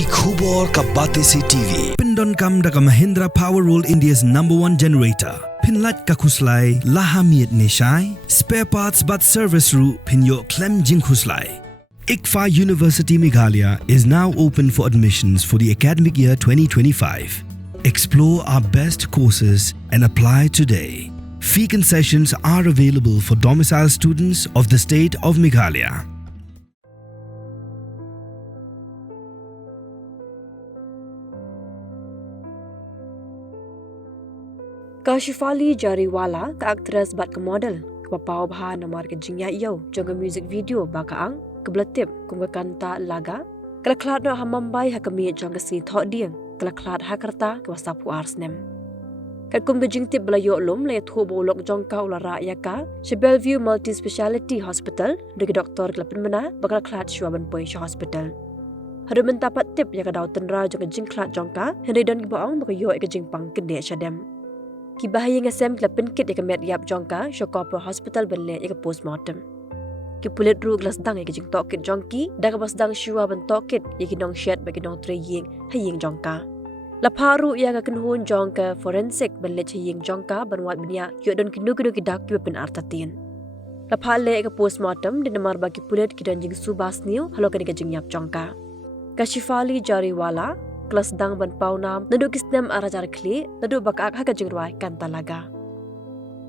Ki khubor ka bate si TV. Pindon kam da ka Mahindra Power Roll India's #1 generator. Pinlat ka khuslai lahamiet nishai. Spare parts but service ru pinyo klem Jingkhlad. ICFA University Meghalaya is now open for admissions for the academic year 2025. Explore our best courses and apply today. Fee concessions are available for domicile students of the state of Meghalaya. Ka Shefali jariwala ka aktris bat ka model ka pau bahan namar ka jingya yo jonga music video ba ka ang ka blatip kum ka kanta laga kala khlad no hamambai ha ka mi jonga si tho dieng kala khlad ha karta ka wasapu arsnem ka kum ka jingtip bla yo lom le thu bolok jong ka ulara ya ka Shebelview Multi Speciality Hospital de doktor kala penmana ba kala khlad shwaban poi hospital hadu mentapat tip ya ka daw tenra jonga Jingkhlad jongka henry don ki baong ba ka yo ka jingpang kede shadem ki bahaya ngasem klapen kit ek met yap jongka shokopo hospital benle ek postmortem ki Pulit ru Sdang ek Jingtohkit jongki daga Sdang Shua Jingtohkit ek nong shed bagi nong treying haying jongka la paru ya ka kenhun jongka forensic benle haying jongka banwat Bniah yo don kinu ki dak ki ben artatin la phale ek postmortem din namar bagi Pulit ki dan jing Suba Sniew halo ka jing yap jongka ka Shefali jariwala kelas Sdang ban paunam nadu kisnem arajar kli nadu bakak ha ka jingrwai kan talaga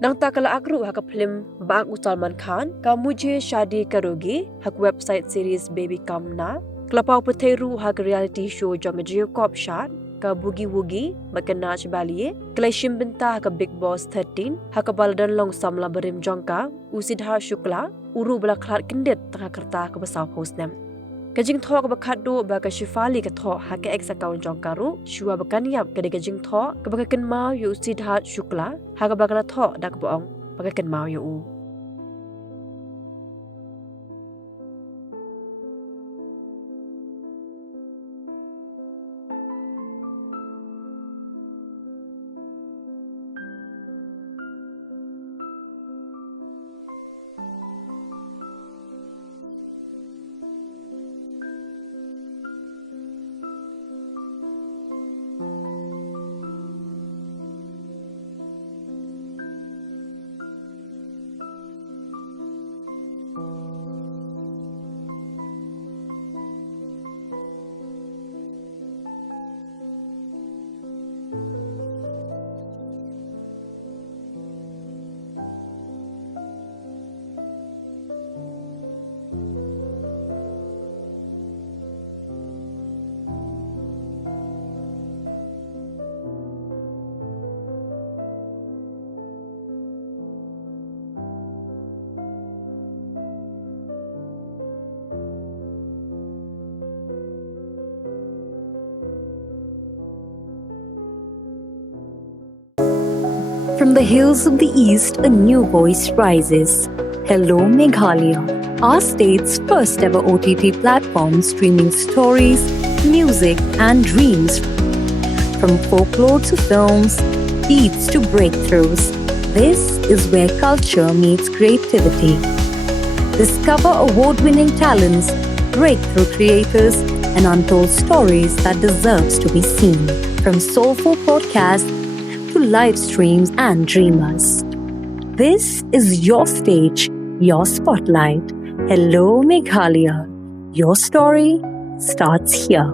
nang takala akru ha ka film bak Salman Khan ka mujhe shadi karogi ha website series baby kamna klapau peteru ha reality show jong Jingkhlad shot ka bugi wugi makana chbaliye klashim binta ha big boss 13 ha baldan long samla berim jongka usidha shukla uru bala khlad Kyndit ta karta ka basaw postnem Kajing tho ka bakhat do ba ka Shefali ka tho ha ka ex account jong karu shua bakan yap ka de kajing tho ka bakakan mau yu sidha shukla ha ka bakala tho dak boong bakakan mau yu u From the hills of the east, a new voice rises. Hello, Meghalaya, our state's first ever OTT platform streaming stories, music, and dreams. From folklore to films, beats to breakthroughs, this is where culture meets creativity. Discover award-winning talents, breakthrough creators, and untold stories that deserves to be seen. From soulful podcasts to live streams and dreamers. This is your stage, your spotlight. Hello, Meghalaya. Your story starts here.